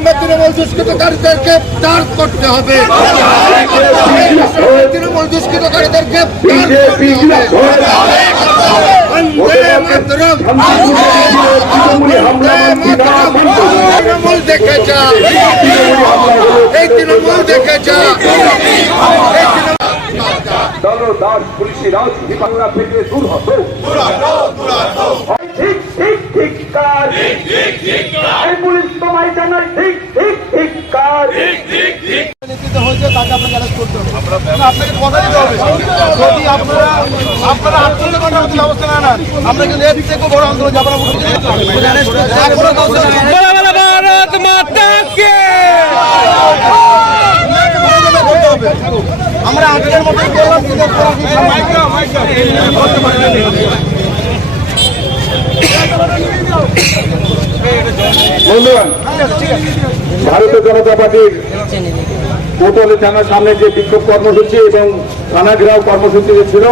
অবিলম্বে তৃণমূল দুষ্কৃতকারীদেরকে গ্রেপ্তার করতে হবে। তৃণমূল গ্রেপ্তার করতে হবে। মাতরম। তৃণমূল দেখে যা এই তৃণমূল দেখে যা দলদাস পুলিশি রাজনীতি বাংলা থেকে দূর হতো এই পুলিশ তোমার জানার ভারত মাতাকে আমরা আজকের মতো করলাম বন্ধুগণ ভারতীয় জনতা পার্টির কোতলে থানার সামনে যে বিক্ষোভ কর্মসূচি এবং থানা ঘেরাও কর্মসূচি ছিল,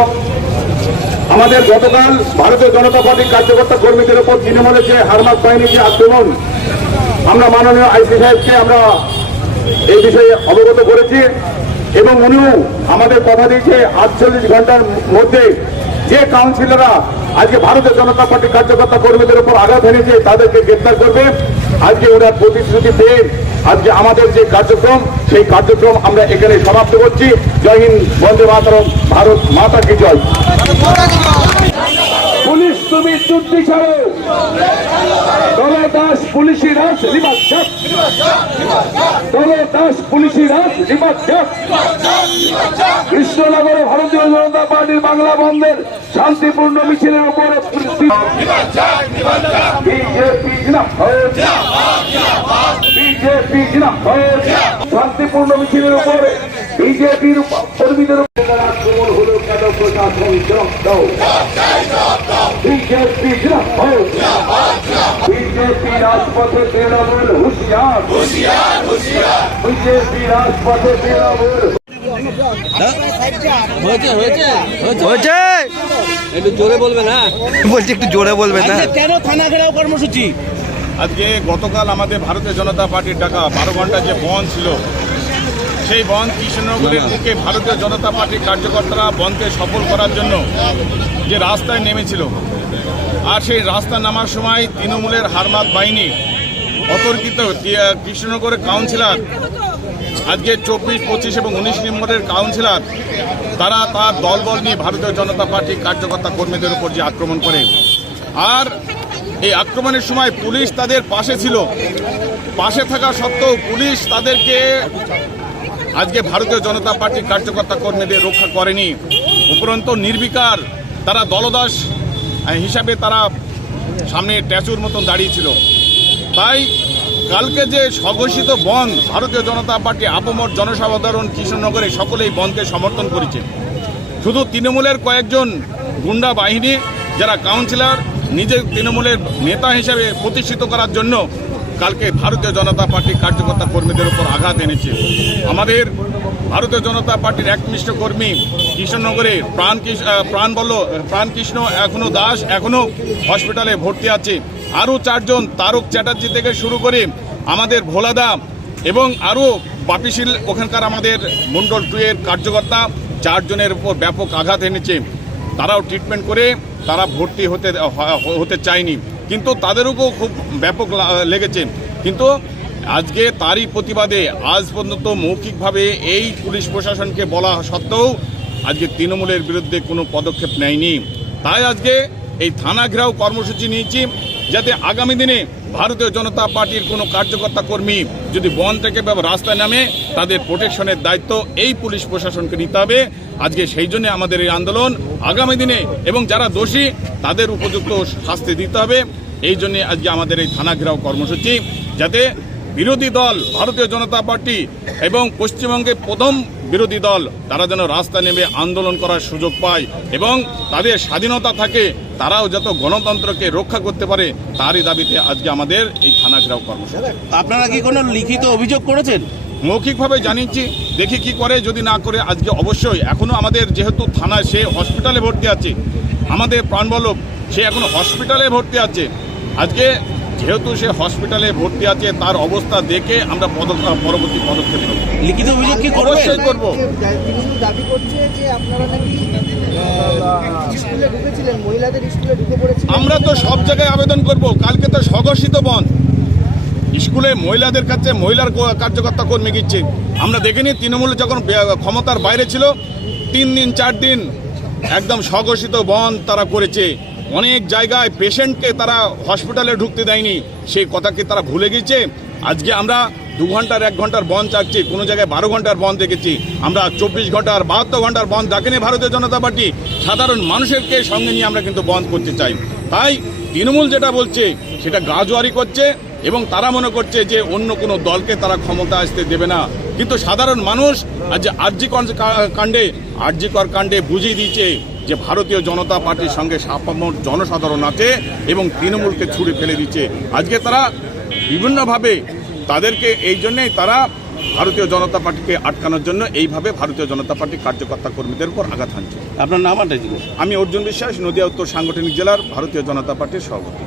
আমাদের গতকাল ভারতীয় জনতা পার্টির কার্যকর্তা কর্মীদের উপর তৃণমূলের যে হারমাত বাহিনীর যে আক্রমণ, আমরা মাননীয় আইসি সাহেবকে আমরা এই বিষয়ে অবগত করেছি এবং উনিও আমাদের কথা দিয়েছে, আটচল্লিশ ঘণ্টার মধ্যে যে কাউন্সিলররা আজকে ভারতের জনতা পার্টির কার্যকর্তা কর্মীদের উপর আঘাত হেনেছে তাদেরকে গ্রেপ্তার করবে। আজকে ওরা প্রতিশ্রুতি পেয়ে আজকে আমাদের যে কার্যক্রম, সেই কার্যক্রম আমরা এখানে সমাপ্ত করছি। জয় হিন্দ, বন্দে মাতরম, ভারত মাতা কি জয়। পুলিশ তুমি চুক্তি ছাড়ো। দাস পুলিশি রাজ রিমাজ দলে দাস পুলিশি রাজ রিমাজ কৃষ্ণনগরে ভারতীয় জনতা পার্টির বাংলা বন্ধের শান্তিপূর্ণ মিছিলের উপরে শান্তিপূর্ণ মিছিলের উপরে বিজেপির কর্মীদের প্রশাসন বিজেপি বিজেপি রাজপথে তৃণমূল হুঁশিয়ার। বিজেপি রাজপথে তৃণমূল। হয়েছে হয়েছে হয়েছে। একটু জোরে বলবে না বলছি একটু জোরে বলবেন না কেন থানা ঘেরাও কর্মসূচি? আজকে গতকাল আমাদের ভারতীয় জনতা পার্টির ডাকা বারো ঘণ্টা যে বন্ধ ছিল সেই কৃষ্ণনগরের বুকে ভারতীয় জনতা পার্টির কার্যকর্তারা বনকে সফল করার জন্য যে রাস্তায় নেমেছিল আর সেই রাস্তা নামার সময় তৃণমূলের হারমাত বাহিনী অতর্কিত কৃষ্ণনগরের কাউন্সিলর, আজকে চব্বিশ, পঁচিশ এবং উনিশ নম্বরের কাউন্সিলর, তারা তার দলবল নিয়ে ভারতীয় জনতা পার্টির কার্যকর্তা কর্মীদের উপর যে আক্রমণ করে। আর এই আক্রমণের সময় পুলিশ তাদের পাশে ছিল। পাশে থাকা সত্ত্বেও পুলিশ তাদেরকে আজকে ভারতীয় জনতা পার্টির কার্যকর্তা কর্মীদের রক্ষা করেনি। উপরন্ত নির্বিকার তারা দলদাস হিসাবে তারা সামনে ট্যাচুর মতন দাঁড়িয়েছিল তাই কালকে যে স্বঘোষিত বন্ধ ভারতীয় জনতা পার্টি আপমর জনসাধারণ কৃষ্ণনগরে সকলেই বন্ধকে সমর্থন করেছে। শুধু তৃণমূলের কয়েকজন গুন্ডা বাহিনী, যারা কাউন্সিলর নিজের তৃণমূলের নেতা হিসাবে প্রতিষ্ঠিত করার জন্য কালকে ভারতীয় জনতা পার্টির কার্যকর্তা কর্মীদের উপর আঘাত এনেছে। আমাদের ভারতীয় জনতা পার্টির একনিষ্ঠ কর্মী কৃষ্ণনগরে প্রাণ প্রাণ বল্ল প্রাণকৃষ্ণ এখনও দাস এখনও হসপিটালে ভর্তি আছে। আরও চারজন তারক চ্যাটার্জি থেকে শুরু করে আমাদের ভোলাদা এবং আরও বাপিশীল ওখানকার আমাদের মন্ডল টু এর কার্যকর্তা, চারজনের উপর ব্যাপক আঘাত এনেছে। তারাও ট্রিটমেন্ট করে, তারা ভর্তি হতে হতে চায়নি। কিন্তু তাদেরও খুব ব্যাপক লেগেছে। কিন্তু আজকে তারই প্রতিবাদে আজ পর্যন্ত মৌখিকভাবে এই পুলিশ প্রশাসনকে বলা সত্ত্বেও আজকে তৃণমূলের বিরুদ্ধে কোনো পদক্ষেপ নেয়নি। তাই আজকে এই থানা ঘেরাও কর্মসূচি নিয়েছি, যাতে আগামী দিনে ভারতীয় জনতা পার্টির কোনো কার্যকর্তা কর্মী যদি বন থেকে রাস্তায় নামে, তাদের প্রোটেকশনের দায়িত্ব এই পুলিশ প্রশাসনকে নিতে হবে। আজকে সেই জন্য আমাদের এই আন্দোলন আগামী দিনে এবং যারা দোষী, তাদের উপযুক্ত শাস্তি দিতে হবে। এই জন্য আজকে আমাদের এই থানা ঘেরাও কর্মসূচি, যাতে বিরোধী দল, ভারতীয় জনতা পার্টি এবং পশ্চিমবঙ্গের প্রথম বিরোধী দল, তারা যেন রাস্তা নেমে আন্দোলন করার সুযোগ পায় এবং তাদের স্বাধীনতা থাকে। তারাও যত গণতন্ত্রকে রক্ষা করতে পারে তারই দাবিতে আজকে আমাদের এই থানা ঘেরাও কর্মসূচি। আপনারা কি কোনো লিখিত অভিযোগ করেছেন? মৌখিকভাবে জানিয়েছি দেখি কি করে যদি না করে আজকে অবশ্যই। এখনও আমাদের যেহেতু থানায় সে হসপিটালে ভর্তি আছে আমাদের প্রাণবল্লভ সে এখন হসপিটালে ভর্তি আছে। আজকে যেহেতু সে হসপিটালে ভর্তি আছে তার অবস্থা দেখে আমরা পরবর্তী পদক্ষেপ নেব। লিখিত অভিযোগ কি অবশ্যই করব। দাবি করছে যে আপনারা নাকি স্কুলে ঢুকেছিলেন মহিলাদের স্কুলে ঢুকে পড়েছিলেন। আমরা তো সব জায়গায় আবেদন করব। কালকে তো স্বঘোষিত বন্ধ। স্কুলে মহিলাদের কাছে মহিলার কার্যকর্তা কর্মী গিচ্ছে। আমরা দেখিনি তৃণমূল যখন ক্ষমতার বাইরে ছিল তিন দিন চার দিন একদম স্বঘোষিত বন্ধ তারা করেছে। অনেক জায়গায় পেশেন্টকে তারা হসপিটালে ঢুকতে দেয়নি। সেই কথাকে তারা ভুলে গেছে। আজকে আমরা দু ঘণ্টার, এক ঘণ্টার বন্ধ চাচ্ছি কোনো জায়গায় বারো ঘণ্টার বন্ধ দেখেছি। আমরা চব্বিশ ঘণ্টার, বাহাত্তর ঘণ্টার বন্ধ ডাকেনি ভারতীয় জনতা পার্টি। সাধারণ মানুষেরকে সঙ্গে নিয়ে আমরা কিন্তু বন্ধ করতে চাই। তাই তৃণমূল যেটা বলছে, সেটা গাজোয়ারি করছে এবং তারা মনে করছে যে অন্য কোনো দলকে তারা ক্ষমতা আসতে দেবে না। কিন্তু সাধারণ মানুষ আজ আরজি কাণ্ডে আরজিকর কাণ্ডে বুঝিয়ে দিয়েছে যে ভারতীয় জনতা পার্টির সঙ্গে সাপান্ন জনসাধারণ আছে এবং তৃণমূলকে ছুড়ে ফেলে দিচ্ছে। আজকে তারা বিভিন্নভাবে তাদেরকে এই জন্যেই তারা ভারতীয় জনতা পার্টিকে আটকানোর জন্য এইভাবে ভারতীয় জনতা পার্টির কার্যকর্তা কর্মীদের উপর আঘাত হানছে। আপনার নাম আমি অর্জুন বিশ্বাস নদিয়া উত্তর সাংগঠনিক জেলার ভারতীয় জনতা পার্টির সভাপতি।